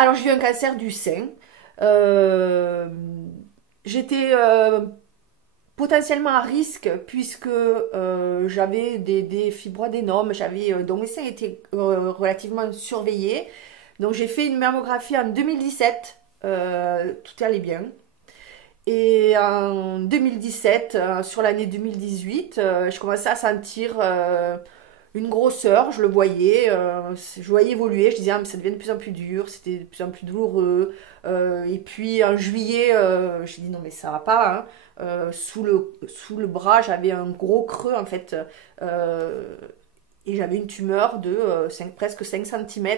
Alors, j'ai eu un cancer du sein. J'étais potentiellement à risque puisque j'avais des fibroadénomes, donc mes seins étaient relativement surveillés. Donc j'ai fait une mammographie en 2017, tout allait bien. Et en 2017, sur l'année 2018, je commençais à sentir une grosseur, je voyais évoluer, je disais ah, mais ça devient de plus en plus dur, c'était de plus en plus douloureux. Et puis en juillet, j'ai dit non mais ça va pas, hein. Sous le bras, j'avais un gros creux en fait, et j'avais une tumeur de presque 5 cm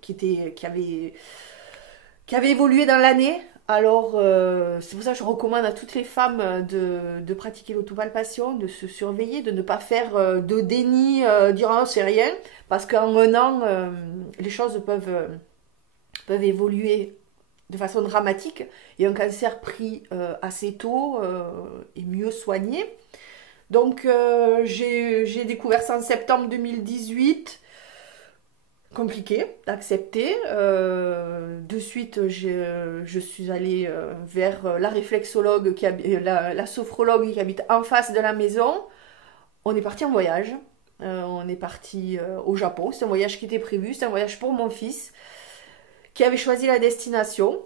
qui avait évolué dans l'année. Alors, c'est pour ça que je recommande à toutes les femmes de pratiquer l'autopalpation, de se surveiller, de ne pas faire de déni, dire ah, c'est rien, parce qu'en un an, les choses peuvent évoluer de façon dramatique et un cancer pris assez tôt est mieux soigné. Donc, j'ai découvert ça en septembre 2018. Compliqué d'accepter. De suite, je suis allée vers la réflexologue, la sophrologue qui habite en face de la maison. On est parti en voyage. On est parti au Japon. C'est un voyage qui était prévu. C'est un voyage pour mon fils qui avait choisi la destination.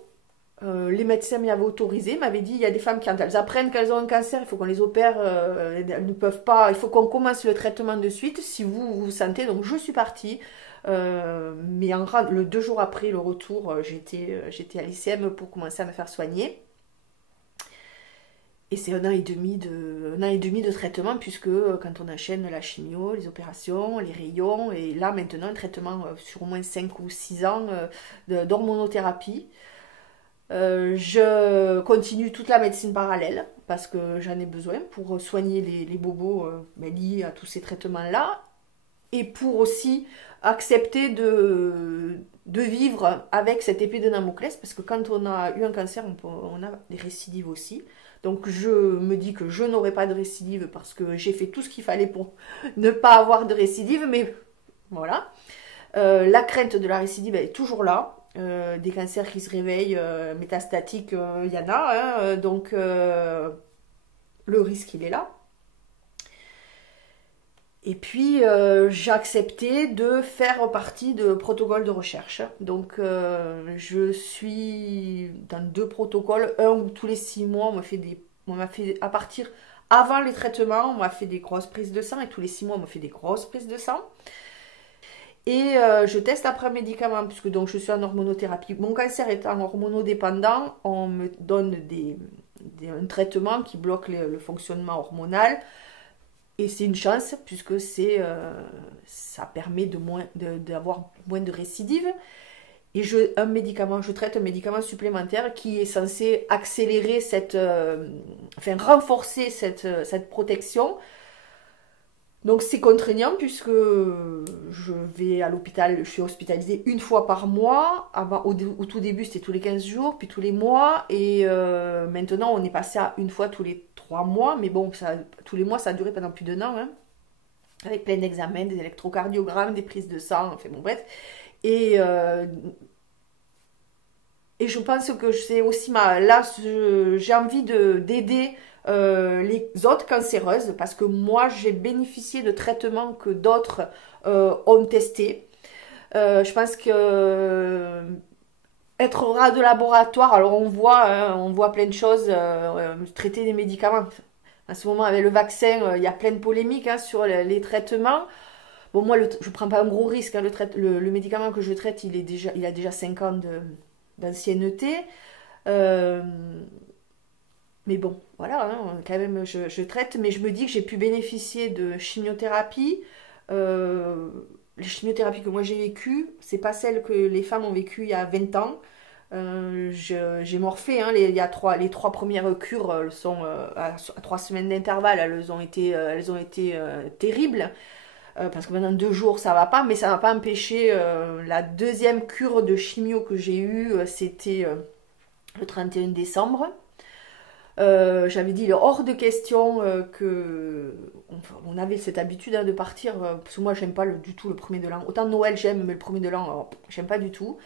Les médecins m'y avaient autorisé, m'avaient dit il y a des femmes qui, quand elles apprennent qu'elles ont un cancer, il faut qu'on les opère, elles ne peuvent pas, il faut qu'on commence le traitement de suite si vous sentez. Donc je suis partie. Mais le 2 jours après le retour, j'étais à l'ICM pour commencer à me faire soigner. Et c'est 1 an et demi de traitement, puisque quand on enchaîne la chimio, les opérations, les rayons, et là maintenant un traitement sur au moins 5 ou 6 ans d'hormonothérapie. Je continue toute la médecine parallèle parce que j'en ai besoin pour soigner les bobos liés à tous ces traitements-là et pour aussi accepter de vivre avec cette épée de Damoclès parce que quand on a eu un cancer, on a des récidives aussi. Donc je me dis que je n'aurai pas de récidive parce que j'ai fait tout ce qu'il fallait pour ne pas avoir de récidive, mais voilà. La crainte de la récidive elle est toujours là. Des cancers qui se réveillent métastatiques, il y en a, hein, donc le risque il est là. Et puis j'ai accepté de faire partie de protocoles de recherche. Donc je suis dans 2 protocoles, un où tous les 6 mois on m'a fait à partir avant les traitements, on m'a fait des grosses prises de sang et tous les 6 mois on m'a fait des grosses prises de sang. Et je teste après un médicament, puisque donc je suis en hormonothérapie. Mon cancer étant hormonodépendant, on me donne un traitement qui bloque le fonctionnement hormonal. Et c'est une chance, puisque ça permet d'avoir moins de récidives. Et je traite un médicament supplémentaire qui est censé accélérer renforcer cette protection. Donc c'est contraignant puisque je vais à l'hôpital, je suis hospitalisée 1 fois par mois. Au tout début c'était tous les 15 jours, puis tous les mois. Et maintenant on est passé à 1 fois tous les 3 mois. Mais bon, tous les mois ça a duré pendant plus d'1 an. Hein, avec plein d'examens, des électrocardiogrammes, des prises de sang, enfin bon bref. Et, euh, et je pense que c'est aussi là j'ai envie d'aider les autres cancéreuses parce que moi j'ai bénéficié de traitements que d'autres ont testés. Je pense que être rat de laboratoire, alors on voit plein de choses, traiter des médicaments. À ce moment, avec le vaccin, il y a plein de polémiques hein, sur les traitements. Bon, moi, je prends pas un gros risque. Hein, le médicament que je traite, il a déjà 5 ans d'ancienneté. Euh, mais bon, voilà, hein, quand même, je traite, mais je me dis que j'ai pu bénéficier de chimiothérapie. Euh, les chimiothérapies que moi j'ai vécues, c'est pas celles que les femmes ont vécues il y a 20 ans. J'ai morphé, hein, les 3 premières cures sont à 3 semaines d'intervalle, elles ont été terribles. Parce que maintenant 2 jours ça va pas, mais ça m'a pas empêché. La deuxième cure de chimio que j'ai eue, c'était le 31 décembre. J'avais dit il est hors de question que on avait cette habitude hein, de partir parce que moi j'aime pas du tout le premier de l'an. Autant Noël j'aime, mais le premier de l'an j'aime pas du tout.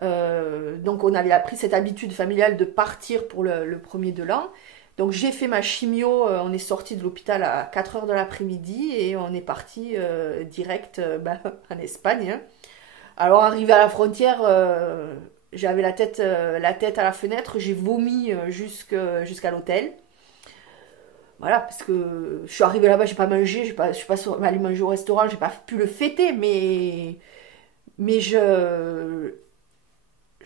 Donc on avait pris cette habitude familiale de partir pour le premier de l'an. Donc j'ai fait ma chimio, on est sorti de l'hôpital à 4 heures de l'après-midi et on est parti direct en Espagne, hein. Alors arrivé à la frontière, j'avais la tête à la fenêtre, j'ai vomi jusqu'à l'hôtel. Voilà, parce que je suis arrivée là-bas, j'ai pas mangé, je suis pas allée manger au restaurant, j'ai pas pu le fêter, mais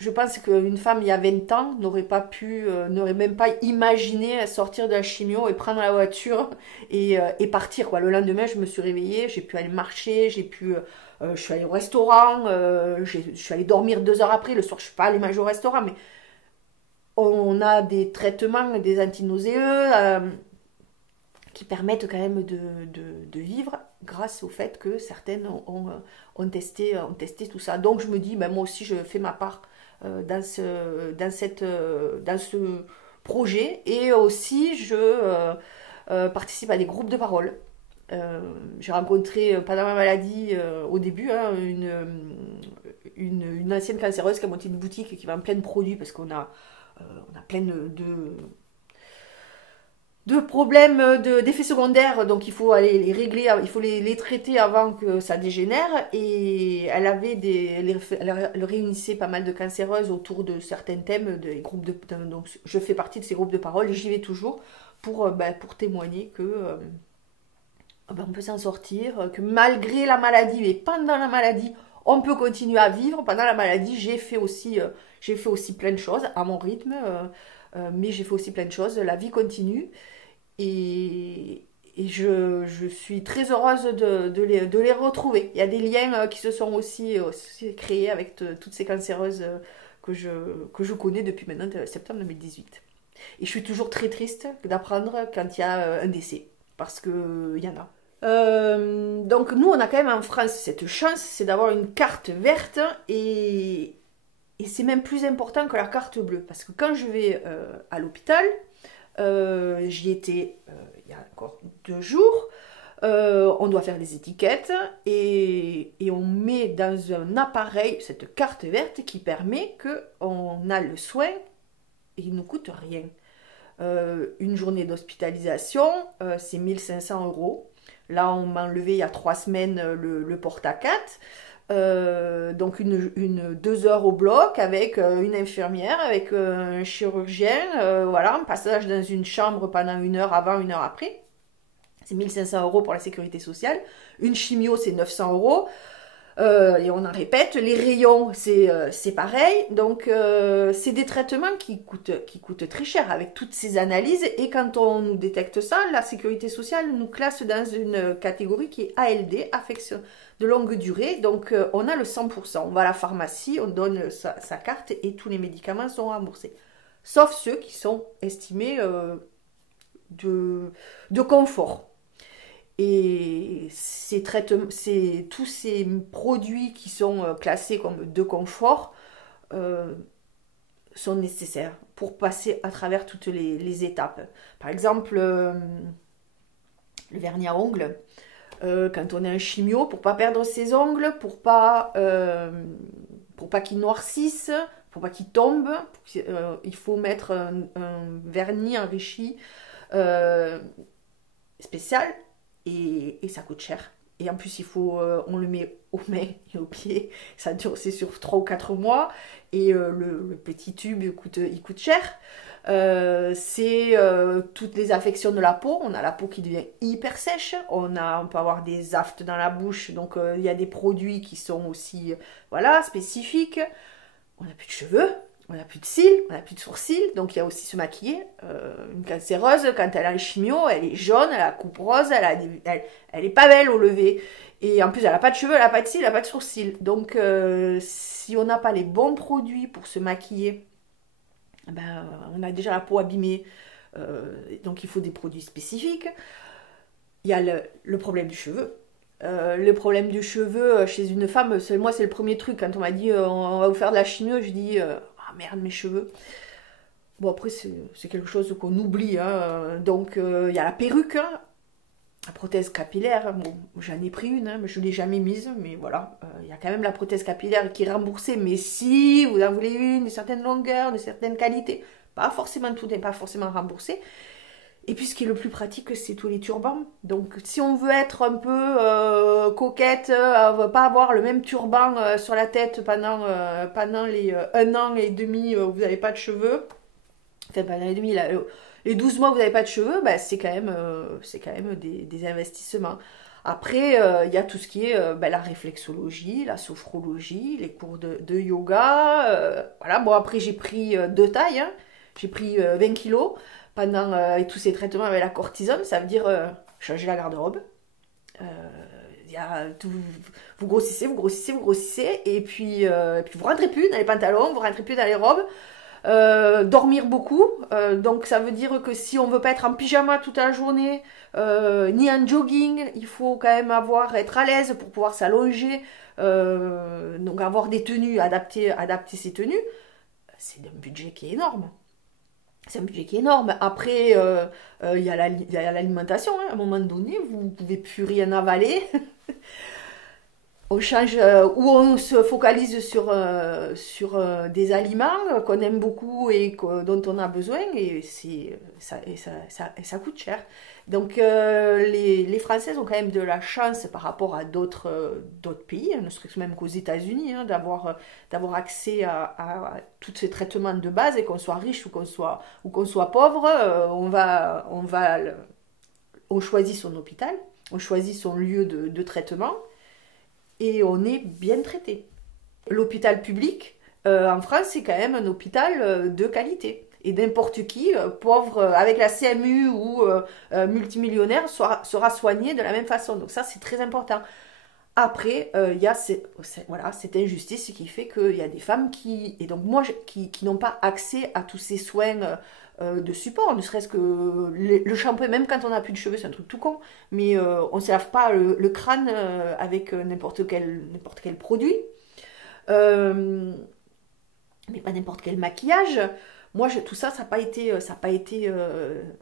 je pense qu'une femme il y a 20 ans n'aurait même pas imaginé sortir de la chimio et prendre la voiture et partir, quoi. Le lendemain, je me suis réveillée, j'ai pu aller marcher, je suis allée au restaurant, je suis allée dormir 2 heures après. Le soir, je suis pas allée manger au restaurant, mais on a des traitements, des antinauséeux qui permettent quand même de vivre grâce au fait que certaines ont testé tout ça. Donc je me dis, ben, moi aussi, je fais ma part dans ce projet et aussi je participe à des groupes de parole. J'ai rencontré pendant ma maladie au début hein, une ancienne cancéreuse qui a monté une boutique qui vend plein de produits parce on a plein de problèmes d'effets secondaires, donc il faut aller les régler, il faut les traiter avant que ça dégénère. Et elle réunissait pas mal de cancéreuses autour de certains thèmes, donc je fais partie de ces groupes de parole et j'y vais toujours pour témoigner que on peut s'en sortir, que malgré la maladie et pendant la maladie, on peut continuer à vivre. Pendant la maladie, j'ai fait aussi plein de choses à mon rythme, mais j'ai fait aussi plein de choses. La vie continue. Et je suis très heureuse de les retrouver. Il y a des liens qui se sont aussi créés avec toutes ces cancéreuses que je connais depuis maintenant septembre 2018. Et je suis toujours très triste d'apprendre quand il y a un décès, parce qu'il y en a. Donc nous, on a quand même en France cette chance, c'est d'avoir une carte verte et c'est même plus important que la carte bleue. Parce que quand je vais à l'hôpital, j'y étais il y a encore 2 jours. On doit faire les étiquettes et on met dans un appareil cette carte verte qui permet qu'on a le soin et il ne nous coûte rien. Une journée d'hospitalisation, c'est 1 500 €. Là, on m'a enlevé il y a 3 semaines le porte-à-4. Donc 2 heures au bloc avec une infirmière, avec un chirurgien, voilà, un passage dans une chambre pendant 1 heure avant, 1 heure après. C'est 1 500 € pour la sécurité sociale. Une chimio, c'est 900 €. Et on en répète, les rayons, c'est pareil. Donc, c'est des traitements qui coûtent très cher avec toutes ces analyses. Et quand on nous détecte ça, la sécurité sociale nous classe dans une catégorie qui est ALD, affection de longue durée. Donc, on a le 100%. On va à la pharmacie, on donne sa carte et tous les médicaments sont remboursés. Sauf ceux qui sont estimés de confort. Et tous ces produits qui sont classés comme de confort sont nécessaires pour passer à travers toutes les étapes. Par exemple, le vernis à ongles, quand on est un chimio, pour pas perdre ses ongles, pour pas qu'ils noircissent, pour pas qu'ils tombent, il faut mettre un vernis enrichi spécial. Et ça coûte cher. Et en plus, on le met aux mains et aux pieds. C'est sur 3 ou 4 mois. Et le petit tube, il coûte cher. C'est toutes les affections de la peau. On a la peau qui devient hyper sèche. On peut avoir des aftes dans la bouche. Donc, il y a des produits qui sont aussi spécifiques. On n'a plus de cheveux. On n'a plus de cils, on n'a plus de sourcils, donc il y a aussi se maquiller. Une cancéreuse, quand elle a un chimio, elle est jaune, elle a la coupe rose, elle est pas belle au lever. Et en plus, elle n'a pas de cheveux, elle n'a pas de cils, elle n'a pas de sourcils. Donc, si on n'a pas les bons produits pour se maquiller, on a déjà la peau abîmée. Donc, il faut des produits spécifiques. Il y a le problème du cheveu. Le problème du cheveu chez une femme, moi, c'est le premier truc. Quand on m'a dit on va vous faire de la chimio, je dis merde, mes cheveux. Bon, après, c'est quelque chose qu'on oublie. Hein. Donc, il y a la perruque. Hein. La prothèse capillaire, bon, j'en ai pris une, hein, mais je ne l'ai jamais mise, mais voilà, il y a quand même la prothèse capillaire qui est remboursée, mais si vous en voulez une, de certaines longueurs, de certaines qualités, pas forcément tout n'est pas forcément remboursé. Et puis ce qui est le plus pratique, c'est tous les turbans. Donc si on veut être un peu coquette, pas avoir le même turban sur la tête pendant les 1 an et demi où vous n'avez pas de cheveux, enfin pas 1 an et demi, là, les 12 mois où vous n'avez pas de cheveux, bah, c'est quand même des investissements. Après, il y a tout ce qui est bah, la réflexologie, la sophrologie, les cours de yoga. Voilà. Bon, après, j'ai pris 2 tailles. Hein. J'ai pris 20 kilos pendant tous ces traitements avec la cortisone. Ça veut dire changer la garde-robe. Vous grossissez, vous grossissez, vous grossissez. Et puis vous rentrez plus dans les pantalons, vous rentrez plus dans les robes. Dormir beaucoup, donc ça veut dire que si on veut pas être en pyjama toute la journée, ni en jogging, il faut quand même être à l'aise pour pouvoir s'allonger, donc avoir des tenues, adapter ces tenues, c'est un budget qui est énorme. C'est un budget qui est énorme. Après, il y a l'alimentation, hein. À un moment donné, vous ne pouvez plus rien avaler. On change ou on se focalise sur des aliments qu'on aime beaucoup et dont on a besoin et ça coûte cher. Donc les Françaises ont quand même de la chance par rapport à d'autres pays, ne serait-ce même qu'aux États-Unis, hein, d'avoir accès à tous ces traitements de base et qu'on soit riche ou qu'on soit pauvre, on choisit son hôpital, on choisit son lieu de traitement et on est bien traité. L'hôpital public, en France, c'est quand même un hôpital de qualité. Et n'importe qui, pauvre, avec la CMU ou multimillionnaire, sera soigné de la même façon. Donc ça, c'est très important. Après, il y a cette injustice qui fait qu'il y a des femmes qui n'ont pas accès à tous ces soins de support, ne serait-ce que le shampoing, même quand on n'a plus de cheveux, c'est un truc tout con, mais on ne se lave pas le crâne avec n'importe quel produit, mais pas n'importe quel maquillage. Moi, tout ça, ça n'a pas été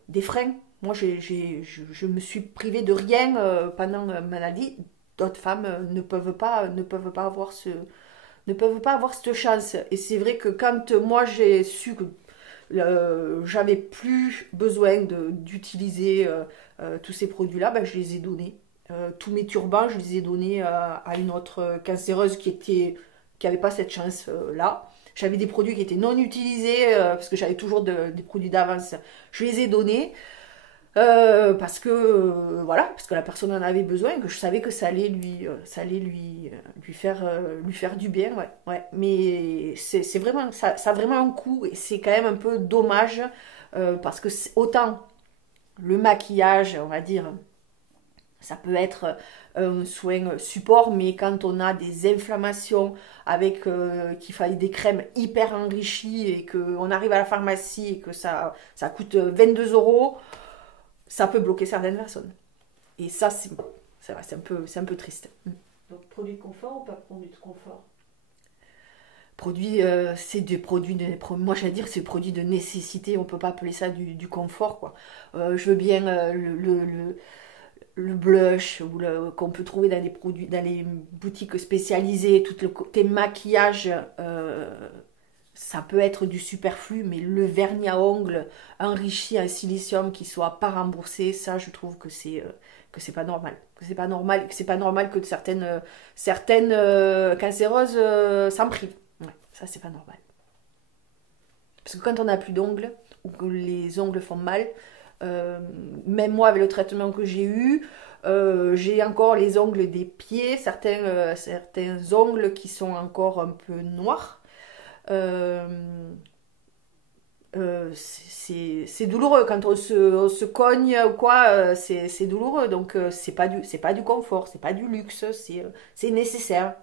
des freins. Moi, je me suis privée de rien pendant ma maladie. D'autres femmes ne peuvent pas avoir cette chance. Et c'est vrai que quand moi j'ai su que j'avais plus besoin d'utiliser tous ces produits-là, ben, je les ai donnés. Tous mes turbans, je les ai donnés à une autre cancéreuse qui avait pas cette chance-là. J'avais des produits qui étaient non utilisés parce que j'avais toujours des produits d'avance. Je les ai donnés. Parce que la personne en avait besoin, que je savais que ça allait lui faire du bien, ouais. Mais c'est vraiment ça a vraiment un coût et c'est quand même un peu dommage parce que autant le maquillage, on va dire, ça peut être un soin support, mais quand on a des inflammations avec qu'il fallait des crèmes hyper enrichies et qu'on arrive à la pharmacie et que ça coûte 22 euros, ça peut bloquer certaines personnes. Et ça, c'est vrai, c'est un peu triste. Donc, produit de confort ou pas produit de confort? C'est des produits moi j'allais dire c'est des produits de nécessité, on peut pas appeler ça du confort, quoi. Je veux bien le blush qu'on peut trouver dans les boutiques spécialisées, tout le côté maquillage, ça peut être du superflu, mais le vernis à ongles enrichi en silicium qui soit pas remboursé, ça je trouve que c'est pas normal. Que c'est pas normal que certaines cancéreuses s'en privent. Ouais, ça c'est pas normal. Parce que quand on n'a plus d'ongles ou que les ongles font mal, même moi avec le traitement que j'ai eu, j'ai encore les ongles des pieds, certains ongles qui sont encore un peu noirs. C'est douloureux quand on se cogne ou quoi, c'est douloureux, donc c'est pas du confort, c'est pas du luxe, c'est nécessaire.